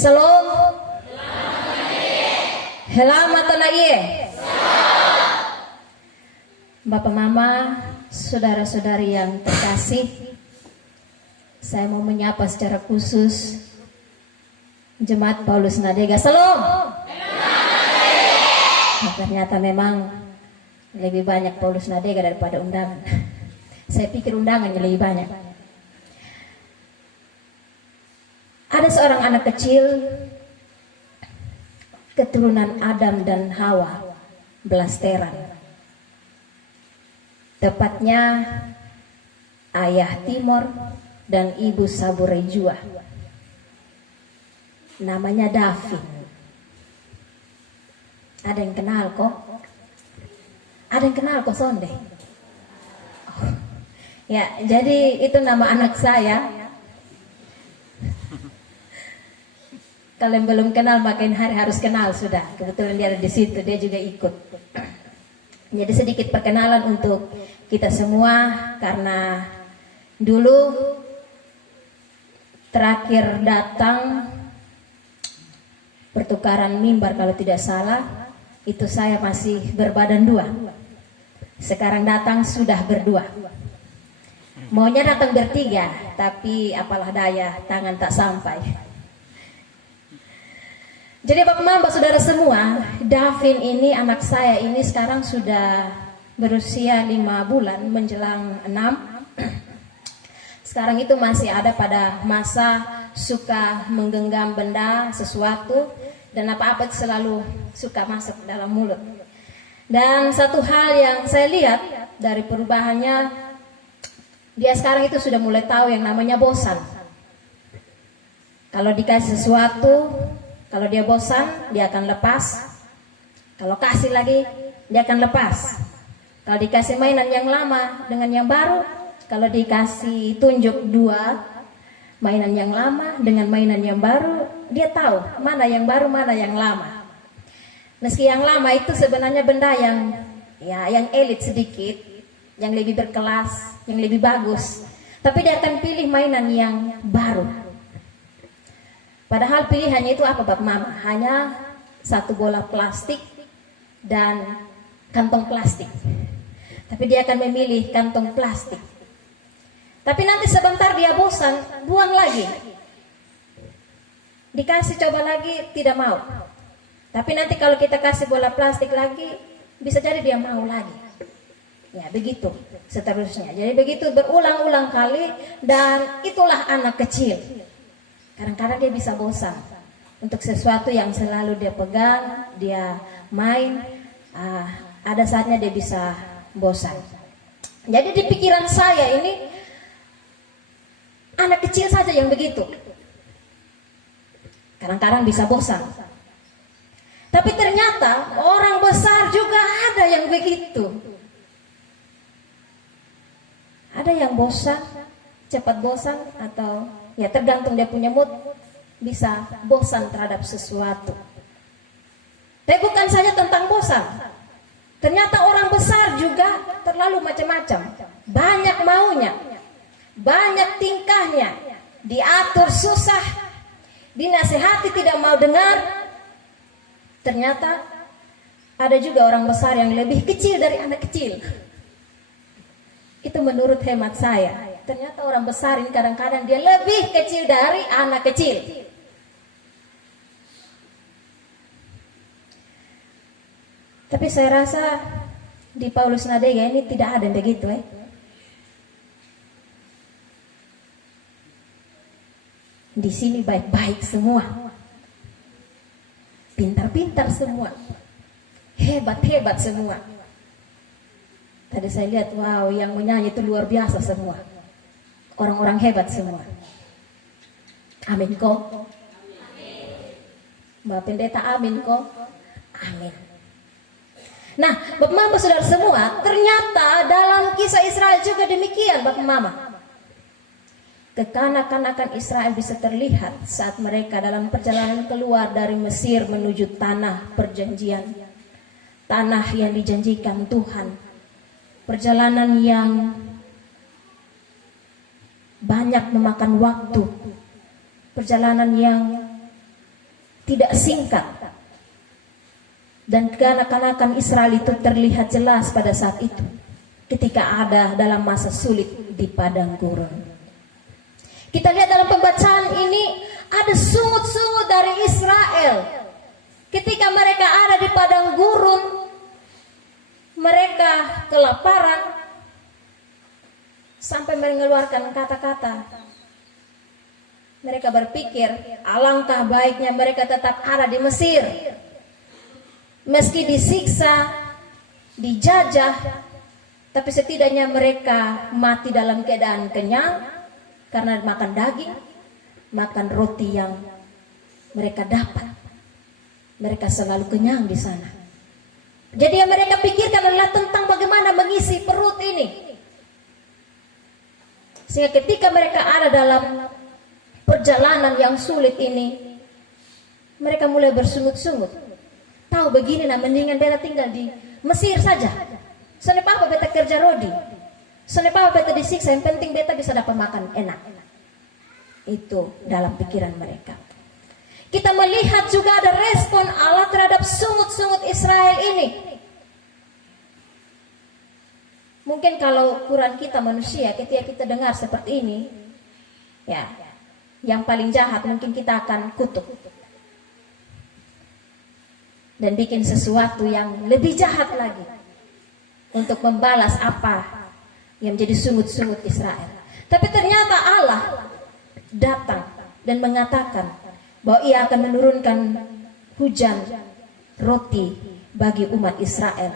Salam. Helamat tanaiye. Bapak Mama, saudara-saudari yang terkasih, saya mau menyapa secara khusus Jemaat Paulus Nadega. Salam. Nah, ternyata memang lebih banyak Paulus Nadega daripada undangan. Saya pikir undangannya lebih banyak. Ada seorang anak kecil, keturunan Adam dan Hawa, Blasteran. Tepatnya ayah Timor dan ibu Saburejua. Namanya Davin. Ada yang kenal kok? Ada yang kenal kok Sonde? Oh. Ya, jadi itu nama anak saya. Kalian belum kenal, makin hari harus kenal sudah. Kebetulan dia ada di situ, dia juga ikut. Jadi sedikit perkenalan untuk kita semua, karena dulu terakhir datang pertukaran mimbar kalau tidak salah, itu saya masih berbadan 2. Sekarang datang sudah berdua. Maunya datang bertiga, tapi apalah daya, tangan tak sampai. Jadi Bapak Mama, saudara semua, Davin ini anak saya ini sekarang sudah berusia 5 bulan menjelang 6. Sekarang itu masih ada pada masa suka menggenggam benda sesuatu, dan apa-apa itu selalu suka masuk dalam mulut. Dan satu hal yang saya lihat dari perubahannya, dia sekarang itu sudah mulai tahu yang namanya bosan. Kalau dikasih sesuatu, kalau dia bosan, dia akan lepas. Kalau kasih lagi, dia akan lepas. Kalau dikasih mainan yang lama dengan yang baru, kalau dikasih tunjuk 2 mainan yang lama dengan mainan yang baru, dia tahu mana yang baru, mana yang lama. Meski yang lama itu sebenarnya benda yang elit sedikit, yang lebih berkelas, yang lebih bagus, tapi dia akan pilih mainan yang baru. Padahal pilihannya itu apa Bapak Mama? Hanya satu bola plastik dan kantong plastik. Tapi dia akan memilih kantong plastik. Tapi nanti sebentar dia bosan, buang lagi. Dikasih coba lagi, tidak mau. Tapi nanti kalau kita kasih bola plastik lagi, bisa jadi dia mau lagi. Ya begitu seterusnya. Jadi begitu berulang-ulang kali, dan itulah anak kecil. Kadang-kadang dia bisa bosan untuk sesuatu yang selalu dia pegang, dia main. Ada saatnya dia bisa bosan. Jadi di pikiran saya ini, anak kecil saja yang begitu. Kadang-kadang bisa bosan. Tapi ternyata orang besar juga ada yang begitu. Ada yang bosan, cepat bosan, atau ya tergantung dia punya mood, bisa bosan terhadap sesuatu. Tapi bukan saja tentang bosan. Ternyata orang besar juga terlalu macam-macam. Banyak maunya, banyak tingkahnya, diatur susah, dinasehati tidak mau dengar. Ternyata ada juga orang besar yang lebih kecil dari anak kecil. Itu menurut hemat saya. Ternyata orang besar ini kadang-kadang dia lebih kecil dari anak kecil. Tapi saya rasa di Paulus Nadega ini tidak ada yang begitu. Di sini baik-baik semua, pintar-pintar semua, hebat-hebat semua. Tadi saya lihat, wow, yang menyanyi itu luar biasa semua. Orang-orang hebat semua. Amin kok. Mbak Pendeta amin kok. Amin. Nah, Bapak Mama saudara semua, ternyata dalam kisah Israel juga demikian Bapak Mama. Kekanak-kanakan Israel bisa terlihat saat mereka dalam perjalanan keluar dari Mesir menuju tanah perjanjian. Tanah yang dijanjikan Tuhan. Perjalanan yang banyak memakan waktu. Perjalanan yang tidak singkat. Dan kekanak-kanakan Israel itu terlihat jelas pada saat itu, ketika ada dalam masa sulit di padang gurun. Kita lihat dalam pembacaan ini ada sungut-sungut dari Israel. Ketika mereka ada di padang gurun, mereka kelaparan sampai mengeluarkan kata-kata. Mereka berpikir alangkah baiknya mereka tetap ada di Mesir. Meski disiksa, dijajah, tapi setidaknya mereka mati dalam keadaan kenyang karena makan daging, makan roti yang mereka dapat. Mereka selalu kenyang di sana. Jadi yang mereka pikirkan adalah tentang bagaimana mengisi perut ini. Sehingga ketika mereka ada dalam perjalanan yang sulit ini, mereka mulai bersungut-sungut. Tahu begini, nah mendingan beta tinggal di Mesir saja. Soalnya apa beta kerja rodi, soalnya apa beta disiksa, yang penting beta bisa dapat makan enak. Itu dalam pikiran mereka. Kita melihat juga ada respon Allah terhadap sungut-sungut Israel ini. Mungkin kalau ukuran kita manusia, ketika kita dengar seperti ini, ya, yang paling jahat mungkin kita akan kutuk dan bikin sesuatu yang lebih jahat lagi untuk membalas apa yang menjadi sungut-sungut Israel. Tapi ternyata Allah datang dan mengatakan bahwa Ia akan menurunkan hujan roti bagi umat Israel.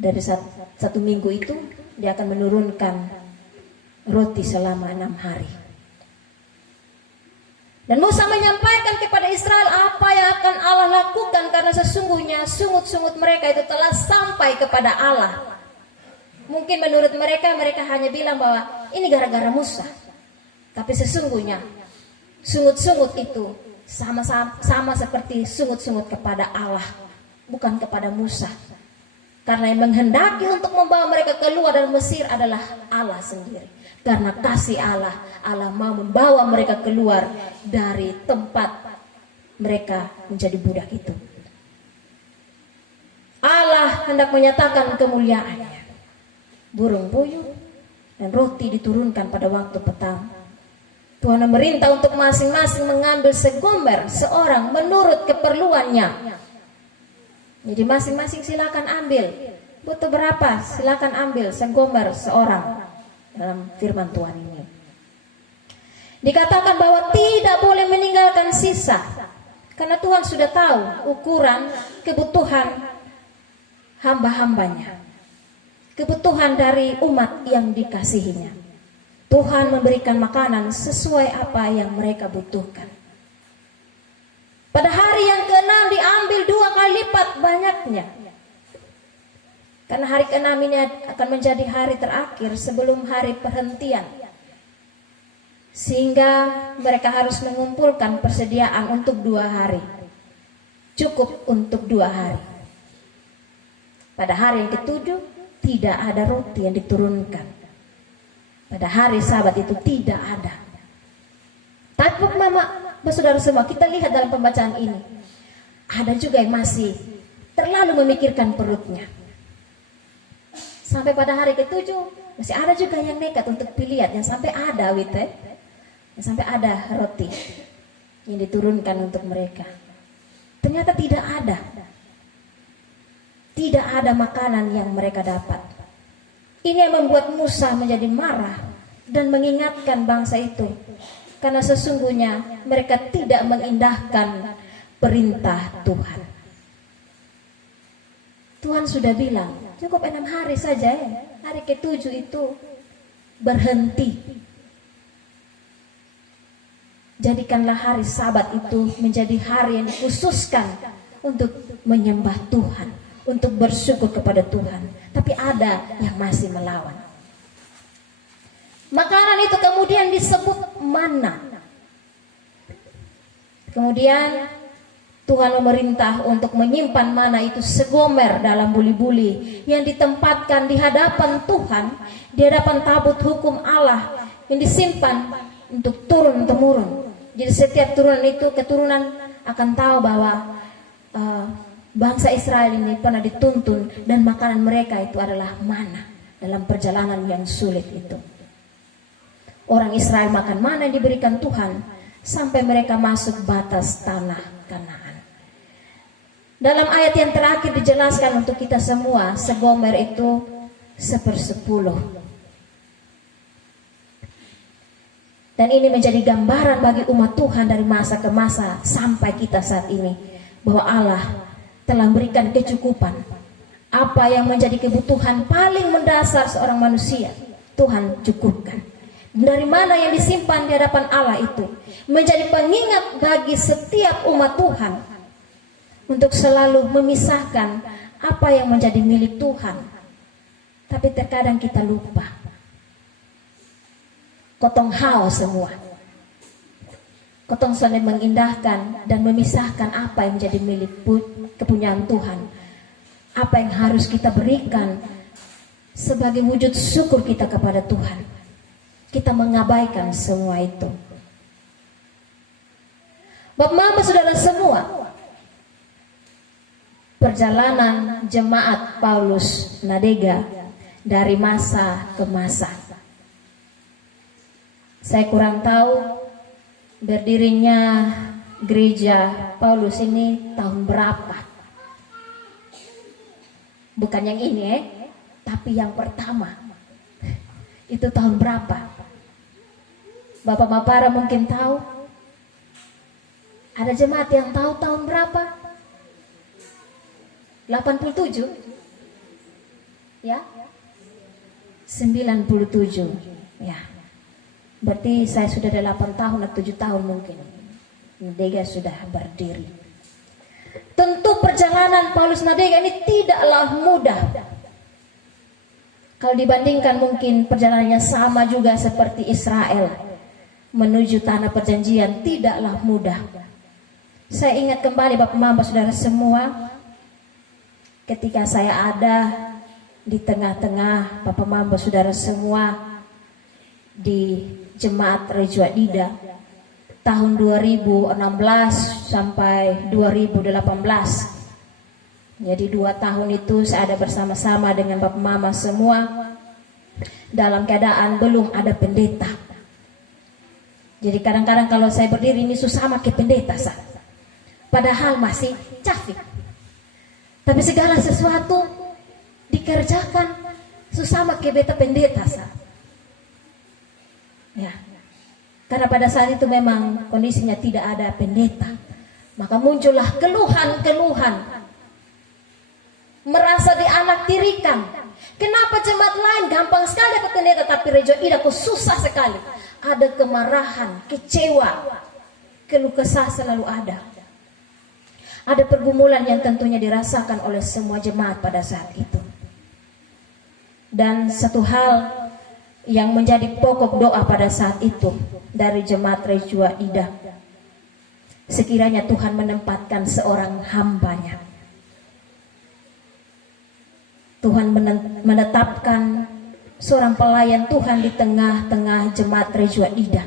Dari satu minggu itu Dia akan menurunkan roti selama 6 hari. Dan Musa menyampaikan kepada Israel apa yang akan Allah lakukan, karena sesungguhnya sungut-sungut mereka itu telah sampai kepada Allah. Mungkin menurut mereka hanya bilang bahwa ini gara-gara Musa. Tapi sesungguhnya sungut-sungut itu sama seperti sungut-sungut kepada Allah, bukan kepada Musa. Karena yang menghendaki untuk membawa mereka keluar dari Mesir adalah Allah sendiri. Karena kasih Allah, Allah mau membawa mereka keluar dari tempat mereka menjadi budak itu. Allah hendak menyatakan kemuliaannya. Burung puyuh dan roti diturunkan pada waktu petang. Tuhan memerintah untuk masing-masing mengambil segomer seorang menurut keperluannya. Jadi masing-masing silakan ambil. Butuh berapa? Silakan ambil segomer seorang. Dalam firman Tuhan ini dikatakan bahwa tidak boleh meninggalkan sisa, karena Tuhan sudah tahu ukuran kebutuhan hamba-hambanya, kebutuhan dari umat yang dikasihinya. Tuhan memberikan makanan sesuai apa yang mereka butuhkan. Pada hari yang ke-6 diambil 2 kali lipat banyaknya. Karena hari ke-6 ini akan menjadi hari terakhir sebelum hari perhentian. Sehingga mereka harus mengumpulkan persediaan untuk 2 hari. Cukup untuk 2 hari. Pada hari yang ke-7 tidak ada roti yang diturunkan. Pada hari Sabat itu tidak ada. Tapi saudara semua, kita lihat dalam pembacaan ini, ada juga yang masih terlalu memikirkan perutnya. Sampai pada hari ke-7 masih ada juga yang nekat untuk dilihat, yang sampai ada yang sampai ada roti yang diturunkan untuk mereka. Ternyata tidak ada. Tidak ada makanan yang mereka dapat. Ini yang membuat Musa menjadi marah dan mengingatkan bangsa itu, karena sesungguhnya mereka tidak mengindahkan perintah Tuhan. Tuhan sudah bilang, cukup 6 hari saja ya. Hari ke-7 itu berhenti. Jadikanlah hari Sabat itu menjadi hari yang dikhususkan untuk menyembah Tuhan, untuk bersyukur kepada Tuhan. Tapi ada yang masih melawan. Makanan itu kemudian disebut mana. Kemudian Tuhan memerintah untuk menyimpan mana itu segomer dalam buli-buli yang ditempatkan di hadapan Tuhan, di hadapan tabut hukum Allah yang disimpan untuk turun-temurun. Jadi setiap turunan itu keturunan akan tahu bahwa bangsa Israel ini pernah dituntun dan makanan mereka itu adalah mana dalam perjalanan yang sulit itu. Orang Israel makan mana yang diberikan Tuhan sampai mereka masuk batas tanah Kanaan. Dalam ayat yang terakhir dijelaskan untuk kita semua, segomer itu 1/10. Dan ini menjadi gambaran bagi umat Tuhan dari masa ke masa sampai kita saat ini, bahwa Allah telah memberikan kecukupan. Apa yang menjadi kebutuhan paling mendasar seorang manusia, Tuhan cukupkan. Dari mana yang disimpan di hadapan Allah itu menjadi pengingat bagi setiap umat Tuhan untuk selalu memisahkan apa yang menjadi milik Tuhan. Tapi terkadang kita lupa. Kotong hao semua. Kotong saling mengindahkan dan memisahkan apa yang menjadi milik kepunyaan Tuhan. Apa yang harus kita berikan sebagai wujud syukur kita kepada Tuhan. Kita mengabaikan semua itu. Bapak Mama saudara semua, perjalanan jemaat Paulus Nadega dari masa ke masa. Saya kurang tahu berdirinya gereja Paulus ini tahun berapa. Bukan yang ini tapi yang pertama. Itu tahun berapa? Bapak-bapak mungkin tahu. Ada jemaat yang tahu tahun berapa? 87? Ya? 97. Ya. Berarti saya sudah 8 tahun atau 7 tahun mungkin Nadega sudah berdiri. Tentu perjalanan Paulus Nadega ini tidaklah mudah. Kalau dibandingkan mungkin perjalanannya sama juga seperti Israel menuju tanah perjanjian, tidaklah mudah. Saya ingat kembali Bapak Mama saudara semua, ketika saya ada di tengah-tengah Bapak Mama saudara semua di Jemaat Rejo Adida tahun 2016 sampai 2018. Jadi 2 tahun itu saya ada bersama-sama dengan Bapak Mama semua dalam keadaan belum ada pendeta. Jadi kadang-kadang kalau saya berdiri ini susah pakai pendeta sah. Padahal masih cafik. Tapi segala sesuatu dikerjakan susah pakai beta pendeta sah. Ya, karena pada saat itu memang kondisinya tidak ada pendeta, maka muncullah keluhan-keluhan, merasa dianaktirikan. Kenapa jemaat lain gampang sekali dapat pendeta, tapi Rejo Ida kok susah sekali? Ada kemarahan, kecewa, keluh kesah selalu ada. Ada pergumulan yang tentunya dirasakan oleh semua jemaat pada saat itu. Dan satu hal yang menjadi pokok doa pada saat itu dari jemaat Rejo Ida, sekiranya Tuhan menempatkan seorang hambanya, Tuhan menetapkan seorang pelayan Tuhan di tengah-tengah jemaat Rejo Ida.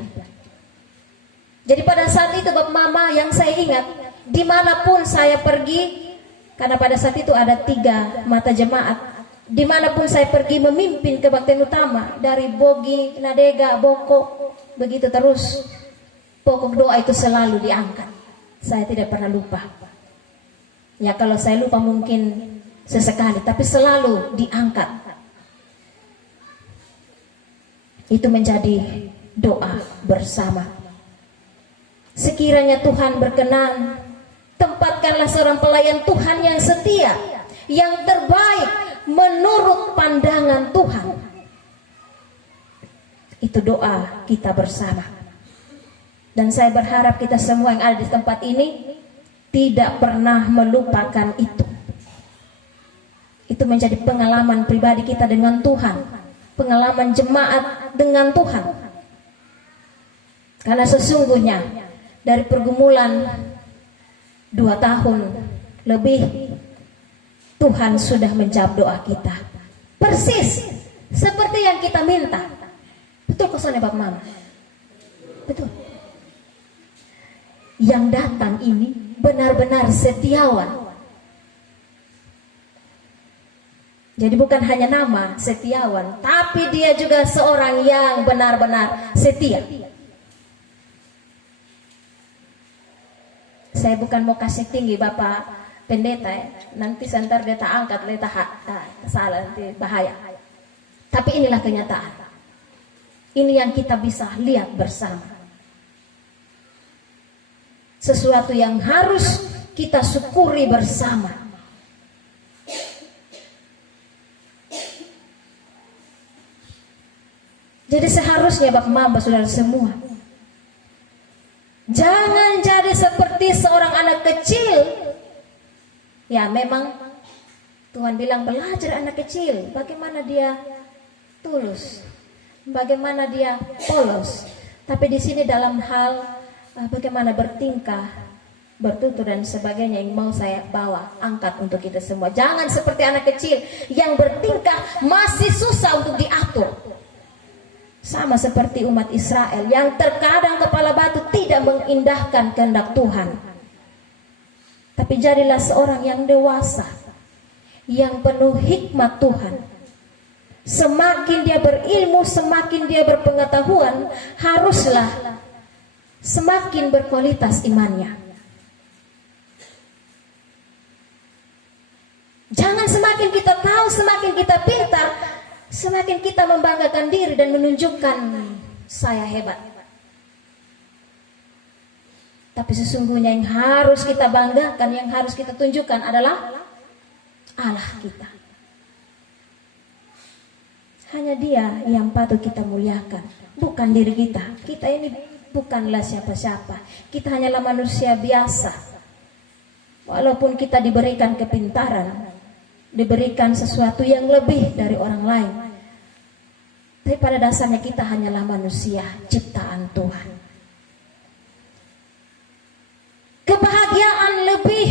Jadi pada saat itu Bapak Mama yang saya ingat, dimanapun saya pergi, karena pada saat itu ada 3 mata jemaat, dimanapun saya pergi memimpin kebaktian utama, dari Bogi, Nadega, Boko, begitu terus, pokok doa itu selalu diangkat. Saya tidak pernah lupa. Ya kalau saya lupa mungkin sesekali, tapi selalu diangkat. Itu menjadi doa bersama. Sekiranya Tuhan berkenan, tempatkanlah seorang pelayan Tuhan yang setia, yang terbaik menurut pandangan Tuhan. Itu doa kita bersama. Dan saya berharap kita semua yang ada di tempat ini tidak pernah melupakan itu. Itu menjadi pengalaman pribadi kita dengan Tuhan, pengalaman jemaat dengan Tuhan. Karena sesungguhnya dari pergumulan 2 tahun lebih, Tuhan sudah menjawab doa kita persis seperti yang kita minta. Betul kesannya Bapak Mama? Betul. Yang datang ini benar-benar setiawan. Jadi bukan hanya nama setiawan, tapi dia juga seorang yang benar-benar setia. Saya bukan mau kasih tinggi Bapak Pendeta ya. Nanti sebentar dia tak angkat, dia salah, nanti bahaya. Tapi inilah kenyataan. Ini yang kita bisa lihat bersama. Sesuatu yang harus kita syukuri bersama. Jadi seharusnya Bapak Mamba saudara semua, jangan jadi seperti seorang anak kecil. Ya memang Tuhan bilang belajar anak kecil, bagaimana dia tulus, bagaimana dia polos. Tapi di sini dalam hal bagaimana bertingkah, bertutur dan sebagainya yang mau saya bawa angkat untuk kita semua. Jangan seperti anak kecil yang bertingkah masih susah untuk diatur. Sama seperti umat Israel yang terkadang kepala batu tidak mengindahkan kehendak Tuhan. Tapi jadilah seorang yang dewasa, yang penuh hikmat Tuhan. Semakin dia berilmu, semakin dia berpengetahuan, haruslah semakin berkualitas imannya. Jangan semakin kita tahu, semakin kita pintar, semakin kita membanggakan diri dan menunjukkan saya hebat. Tapi sesungguhnya yang harus kita banggakan, yang harus kita tunjukkan adalah Allah kita. Hanya Dia yang patut kita muliakan, bukan diri kita. Kita ini bukanlah siapa-siapa. Kita hanyalah manusia biasa. Walaupun kita diberikan kepintaran, diberikan sesuatu yang lebih dari orang lain, tapi pada dasarnya kita hanyalah manusia ciptaan Tuhan. Kebahagiaan lebih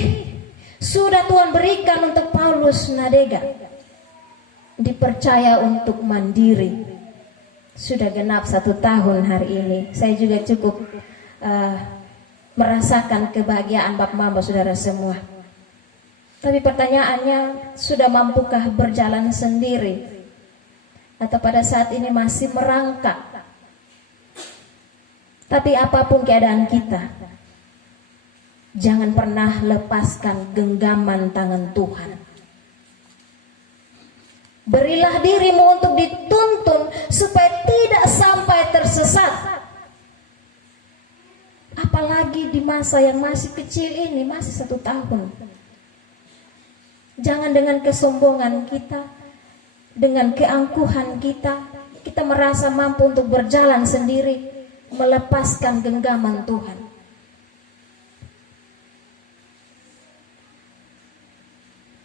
sudah Tuhan berikan untuk Paulus Nadega. Dipercaya untuk mandiri. Sudah genap 1 tahun hari ini. Saya juga cukup merasakan kebahagiaan Bapak Mamba saudara semua. Tapi pertanyaannya, sudah mampukah berjalan sendiri? Atau pada saat ini masih merangkak? Tapi apapun keadaan kita, jangan pernah lepaskan genggaman tangan Tuhan. Berilah dirimu untuk dituntun supaya tidak sampai tersesat. Apalagi di masa yang masih kecil ini, masih 1 tahun. Jangan dengan kesombongan kita, dengan keangkuhan kita, kita merasa mampu untuk berjalan sendiri, melepaskan genggaman Tuhan.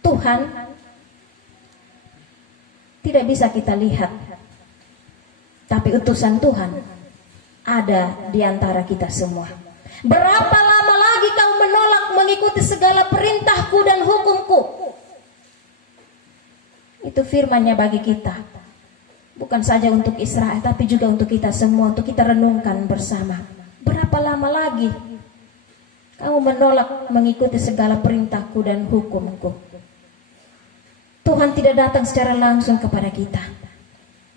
Tuhan tidak bisa kita lihat, tapi utusan Tuhan ada di antara kita semua. Berapa lama lagi kau menolak mengikuti segala perintahku dan hukumku? Itu firman-Nya bagi kita. Bukan saja untuk Israel, tapi juga untuk kita semua, untuk kita renungkan bersama. Berapa lama lagi kamu menolak mengikuti segala perintahku dan hukumku? Tuhan tidak datang secara langsung kepada kita,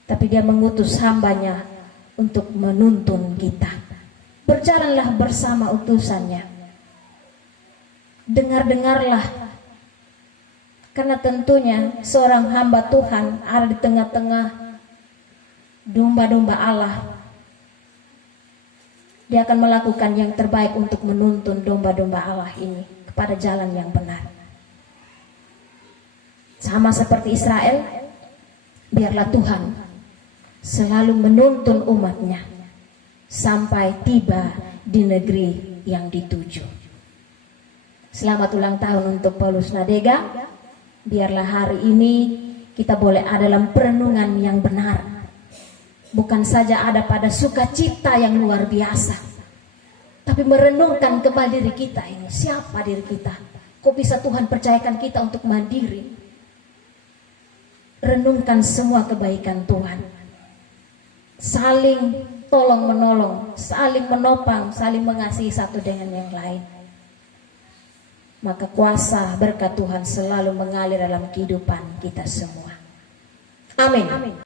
tapi Dia mengutus hamba-Nya untuk menuntun kita. Berjalanlah bersama utusannya. Dengar-dengarlah. Karena tentunya seorang hamba Tuhan ada di tengah-tengah domba-domba Allah. Dia akan melakukan yang terbaik untuk menuntun domba-domba Allah ini kepada jalan yang benar. Sama seperti Israel, biarlah Tuhan selalu menuntun umatnya sampai tiba di negeri yang dituju. Selamat ulang tahun untuk Paulus Nadega. Biarlah hari ini kita boleh ada dalam perenungan yang benar. Bukan saja ada pada sukacita yang luar biasa, tapi merenungkan kembali diri kita ini. Siapa diri kita? Kok bisa Tuhan percayakan kita untuk mandiri? Renungkan semua kebaikan Tuhan. Saling tolong menolong, saling menopang, saling mengasihi satu dengan yang lain. maka kuasa berkat Tuhan selalu mengalir dalam kehidupan kita semua. Amin.